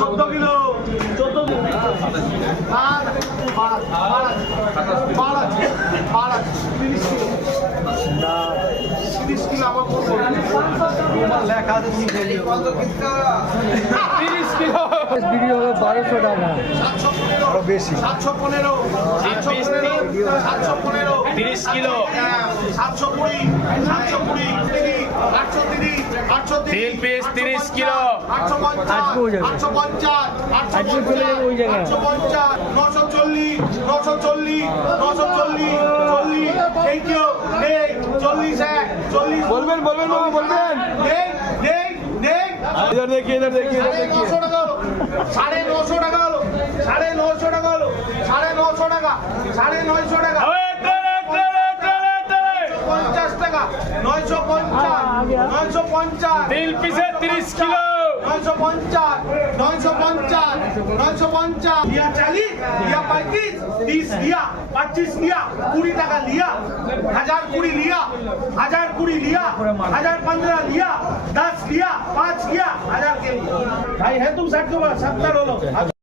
14 kilo 14 kilo 30 kilo আমার লেখা আছে 30 কিলো ভিডিও হলো 1200 টাকা আরো বেশি 715 30 কিলো 720 830 তিন পিস 30 কিলো 850 বলবেন বলবেন বাবা বলবেন इधर देखिए 900 টাকা হলো 950 টাকা হলো 950 টাকা হলো 950 টাকা 950 টাকা 50 টাকা 950 তিন পিসে 30 কিলো 950 लिया 40 लिया 35 30 लिया 25 लिया 20 টাকা लिया 1020 लिया 1020 लिया 1015 लिया 10 लिया 5 लिया 1000 के लिए भाई है तुम 60 70 लो